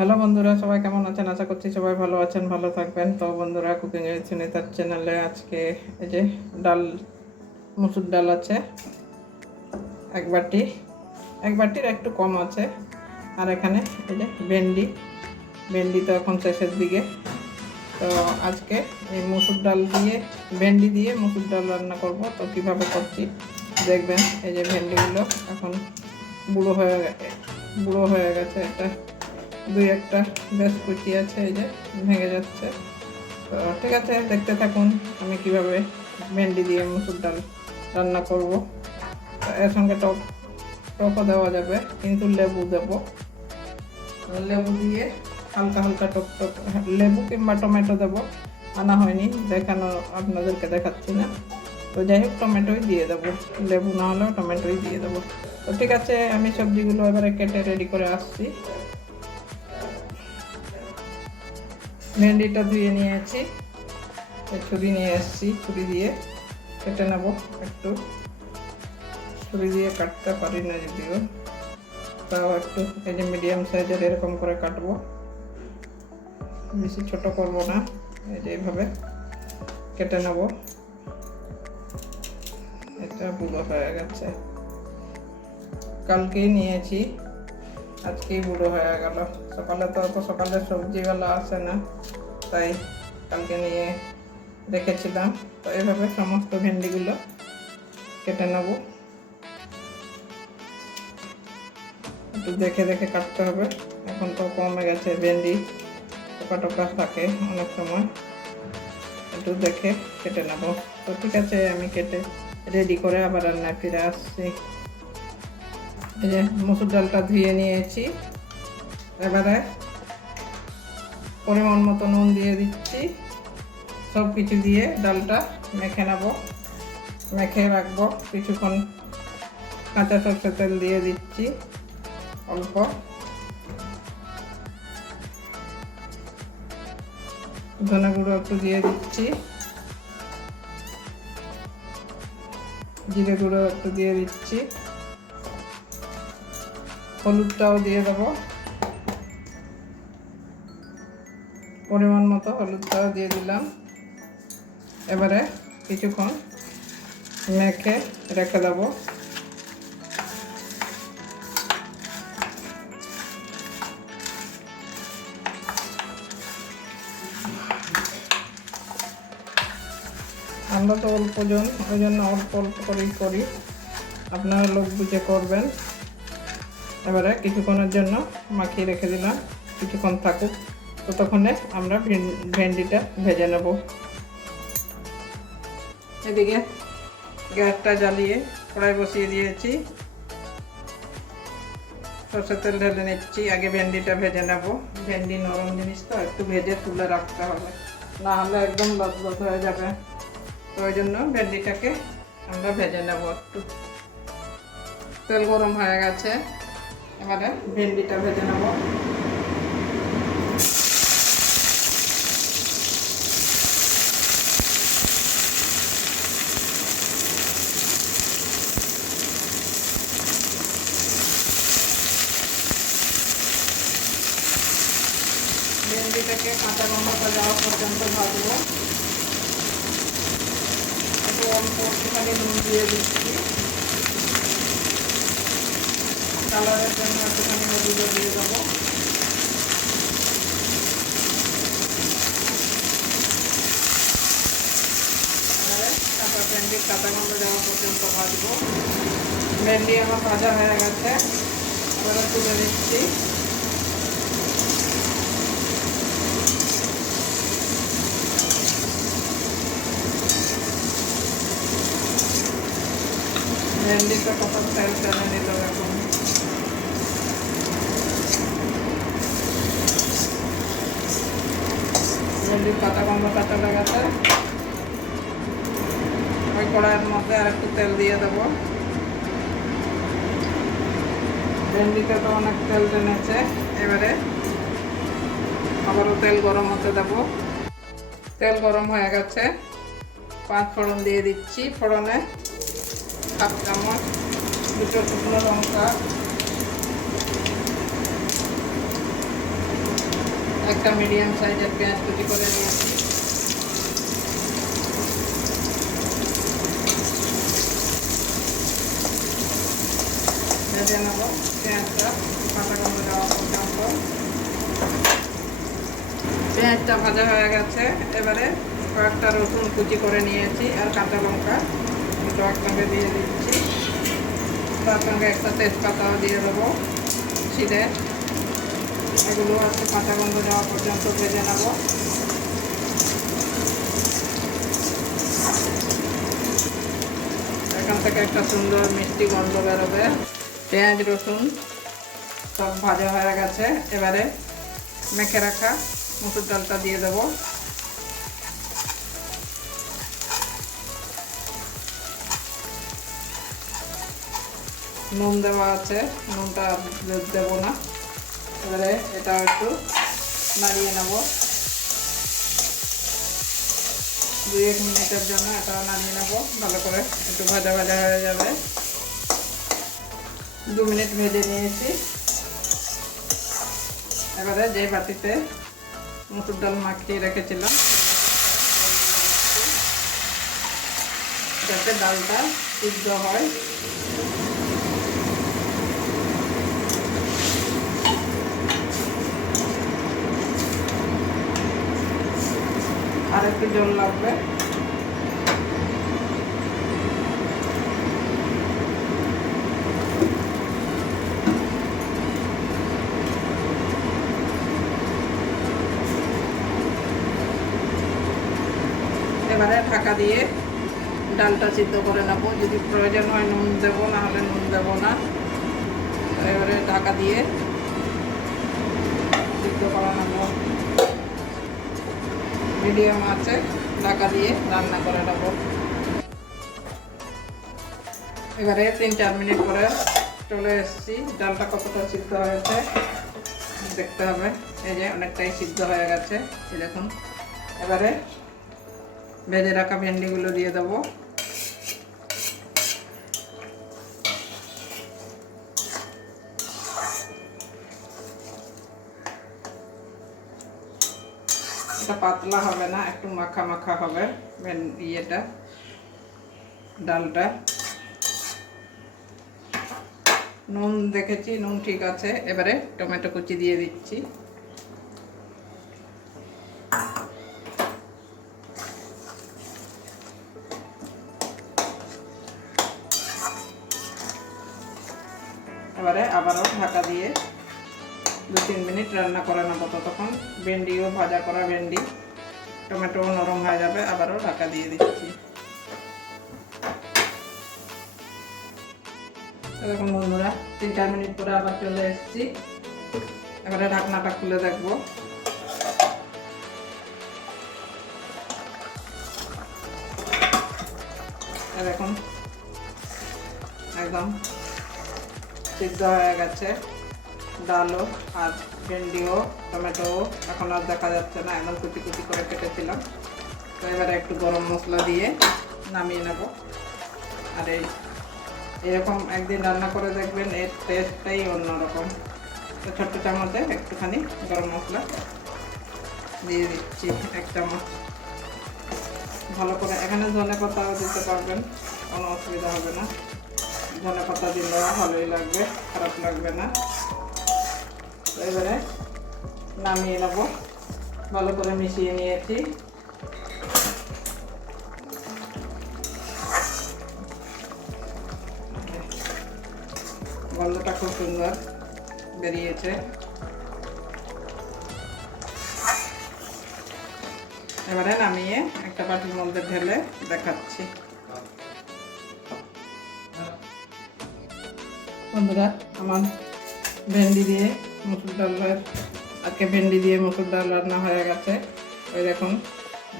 Hello বন্ধুরা, সবাই কেমন আছেন? আশা করছি সবাই ভালো আছেন, ভালো থাকবেন। তো বন্ধুরা কুকিং উইথ সুনিতার চ্যানেলে আজকে এই যে ডাল, মুসুর ডাল আছে, এক বাটি, এক বাটির একটু কম আছে। আর এখানে এই যে ভেন্ডি ভেন্ডি তো এখন শেষের দিকে। তো আজকে এই মুসুর ডাল দিয়ে, ভেন্ডি দিয়ে মুসুর ডাল রান্না করব। তো কীভাবে করছি, দেখবেন। এই যে ভেন্ডিগুলো এখন বুড়ো হয়ে বুড়ো হয়ে গেছে, এটা দুই একটা বেশ কুচি আছে, এই যে ভেঙে যাচ্ছে। তো ঠিক আছে, দেখতে থাকুন আমি কীভাবে ভেন্ডি দিয়ে মুসুর ডাল রান্না করব। এর সঙ্গে টক, টকও দেওয়া যাবে, কিন্তু লেবু দেবো। লেবু দিয়ে হালকা হালকা টক টক, লেবু কিংবা টমেটো দেবো। আনা হয়নি, দেখানো আপনাদেরকে দেখাচ্ছি না। তো যাই হোক, টমেটোই দিয়ে দেবো। লেবু না হলেও টমেটোই দিয়ে দেবো। তো ঠিক আছে, আমি সবজিগুলো এবারে কেটে রেডি করে আসছি। ভেন্ডিটা ধুয়ে নিয়েছি। এই ছুরি নিয়ে এসেছি, ছুরি দিয়ে। কেটে নেব একটু। ছুরি দিয়ে কাটতে পারি না যদিও। তাও একটু এই যে মিডিয়াম সাইজের এরকম করে কাটবো। বেশি ছোট করব না। এই যে এইভাবে কেটে নেব। এটা বুড়ো হয়ে গেছে। কালকেই নিয়েছি, আজকেই বুড়ো হয়ে গেল। সকালে তো অত সকালে সবজিওয়ালা আসে না, তাই কালকে নিয়ে রেখেছিলাম। তো এভাবে সমস্ত ভেন্ডিগুলো কেটে নেব। একটু দেখে দেখে কাটতে হবে। এখন তো কমে গেছে ভেন্ডি, টোকা টোকা থাকে অনেক সময়। একটু দেখে কেটে নেব। তো ঠিক আছে, আমি কেটে রেডি করে আবার রান্নায় ফিরে আসছি। এই যে মসুর ডালটা ধুয়ে নিয়েছি। এবারে পরিমাণ মতো নুন দিয়ে দিচ্ছি। সব কিছু দিয়ে ডালটা মেখে নেব। মেখে রাখব। কিছুক্ষণ কাঁচা সরষের তেল দিয়ে দিচ্ছি অল্প। ধনে গুঁড়ো একটু দিয়ে দিচ্ছি। জিরে গুঁড়ো একটু দিয়ে দিচ্ছি। হলুদটাও দিয়ে দেবো। পরিমাণ মতো হলুদটাও দিয়ে দিলাম। এবারে কিছুক্ষণ মেখে রেখে দেবো। আমরা তো অল্প জন, ওই জন্য অল্প অল্প করেই করি। আপনারা লোক বুঝে করবেন। এবারে কিছুক্ষণের জন্য মাখিয়ে রেখে দিলাম। কিছুক্ষণ থাকুক। ততক্ষণে আমরা ভেন- ভেন্ডিটা ভেজে নেব। এদিকে গ্যাসটা জ্বালিয়ে কড়াই বসিয়ে দিয়েছি। সরষের তেল ঢেলে নিচ্ছি, আগে ভেন্ডিটা ভেজে নেব। ভেন্ডি নরম জিনিস তো, একটু ভেজে তুলে রাখতে হবে। না হলে একদম লতলত হয়ে যাবে। তো ওই জন্য ভেন্ডিটাকে আমরা ভেজে নেব একটু। তেল গরম হয়ে গেছে, এবারে ভেন্ডিটা ভেজে নেব। ভেন্ডিটাকে কাঁচা লঙ্কা যাওয়া পর্যন্ত ভাজবো একটু অল্প একটুখানি নুন দিয়ে দিচ্ছি কালারের জন্য একটুখানি হলুদও দিয়ে দেবো এবারে কাঁচা ভেন্ডি কাঁচা গন্ধ যাওয়া পর্যন্ত ভাজবো ভেন্ডি আমার ভাজা হয়ে গেছে এবারে তুলে দিচ্ছি ভেন্ডিটা কত তেল টেনে নিল এখন ভেন্ডির কাটা গন্ধ কাটা লাগাতে ওই কড়াইয়ের মধ্যে আর একটু তেল দিয়ে দেবো ভেন্ডিতে তো অনেক তেল টেনেছে এবারে আবারও তেল গরম হতে দেবো তেল গরম হয়ে গেছে পাঁচ ফোড়ন দিয়ে দিচ্ছি ফোড়নে হাফ চামচ, দুটো শুকনো লঙ্কা, একটা মিডিয়াম সাইজের পেঁয়াজ কুচি করে নিয়েছি। পেঁয়াজটা পেঁয়াজটা ভাজা হয়ে গেছে, এবারে কয়েকটা রসুন কুচি করে নিয়েছি আর কাঁচা লঙ্কা। একসঙ্গে দিয়ে দিচ্ছি। তার সঙ্গে একটা তেজপাতাও দিয়ে দেবো ছিঁড়ে এগুলো একটু কাঁচা গন্ধ যাওয়া পর্যন্ত ভেজে নেব। এখান থেকে একটা সুন্দর মিষ্টি গন্ধ বেরোবে। পেঁয়াজ, রসুন সব ভাজা হয়ে গেছে। এবারে মেখে রাখা মুসুর ডালটা দিয়ে দেবো। নুন দেওয়া আছে। নুনটা দেবো না। এবারে এটা একটু নাড়িয়ে নেব। দুই এক মিনিটের জন্য এটা নাড়িয়ে নেব। ভালো করে একটু ভাজা ভাজা হয়ে যাবে। দু মিনিট ভেজে নিয়েছি। এবারে যে বাটিতে মুসুর ডাল মাখিয়ে রেখেছিলাম, যাতে ডালটা সিদ্ধ হয়। একটু জল লাগবে। এবারে ঢাকা দিয়ে ডালটা সিদ্ধ করে নেব। যদি প্রয়োজন হয় নুন দেবো না হলে নুন দেবো না। এবারে ঢাকা দিয়ে সিদ্ধ করে মিডিয়াম আছে, ঢাকা দিয়ে রান্না করে নেব এবারে তিন চার মিনিট পরে চলে এসেছি। ডালটা কতটা সিদ্ধ হয়েছে দেখতে হবে। এই যে অনেকটাই সিদ্ধ হয়ে গেছে, এই দেখুন। এবারে ভেজে রাখা ভেন্ডিগুলো দিয়ে দেবো। এটা পাতলা হবে না, একটু মাখা মাখা হবে ইয়েটা, ডালটা। নুন দেখেছি, নুন ঠিক আছে, এবারে টমেটো কুচি দিয়ে দিচ্ছি। ভেন্ডিও ভাজা করা ভেন্ডি। টমেটো নরম হয়ে যাবে, আবারও ঢাকা দিয়ে দিচ্ছি। দেখুন বন্ধুরা তিন চার মিনিট পরে আবার চলে এসেছি। এবারে ঢাকনাটা খুলে দেখব। দেখুন, একদম সিদ্ধ হয়ে গেছে। ডালও আর ভেন্ডিও টমেটো এখন আর দেখা যাচ্ছে না, এমন কুচি কুচি করে কেটেছিলাম। তো এবারে একটু গরম মশলা দিয়ে নামিয়ে নেব। আর এই এরকম একদিন রান্না করে দেখবেন, এর টেস্টটাই অন্যরকম। তো ছোট্ট চামচে একটুখানি গরম মশলা দিয়ে দিচ্ছি এক চামচ। ভালো করে এখানে ধনে পাতাও দিতে পারবেন, কোনো অসুবিধা হবে না। ধনে পাতা দিলেও ভালোই লাগবে, খারাপ লাগবে না। এবারে নামিয়ে নেব। ভালো করে মিশিয়ে নিয়েছি। গন্ধটা খুব সুন্দর বেরিয়েছে। এবারে নামিয়ে একটা বাটির মধ্যে ঢেলে দেখাচ্ছি। বন্ধুরা আমার ভেন্ডি দিয়ে মুসুর ডালের আজকে ভেন্ডি দিয়ে মুসুর ডাল রান্না হয়ে গেছে। ওই দেখুন,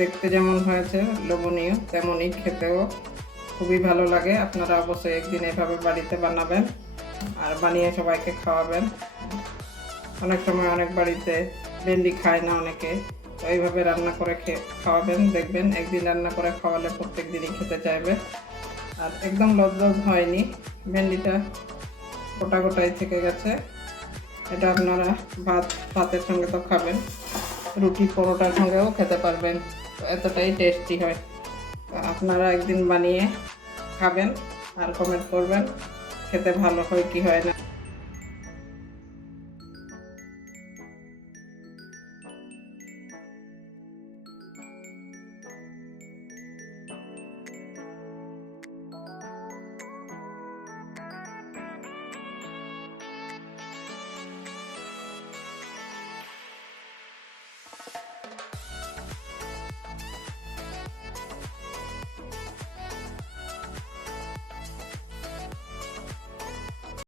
দেখতে যেমন হয়েছে, লোভনীয়, তেমনই খেতেও খুবই ভালো লাগে। আপনারা অবশ্যই একদিন এভাবে বাড়িতে বানাবেন আর বানিয়ে সবাইকে খাওয়াবেন। অনেক সময় অনেক বাড়িতে ভেন্ডি খায় না অনেকে, তো এইভাবে রান্না করে খাওয়াবেন, দেখবেন একদিন রান্না করে খাওয়ালে প্রত্যেক দিনই খেতে চাইবে। আর একদম লজ্জজ হয়নি, ভেন্ডিটা গোটা গোটাই থেকে গেছে। এটা আপনারা ভাত, ভাতের সঙ্গে তো খাবেন। রুটি, পরোটার সঙ্গেও খেতে পারবেন। এতটাই টেস্টি হয়। আপনারা একদিন বানিয়ে খাবেন আর কমেন্ট করবেন, খেতে ভালো হয় কি হয় না।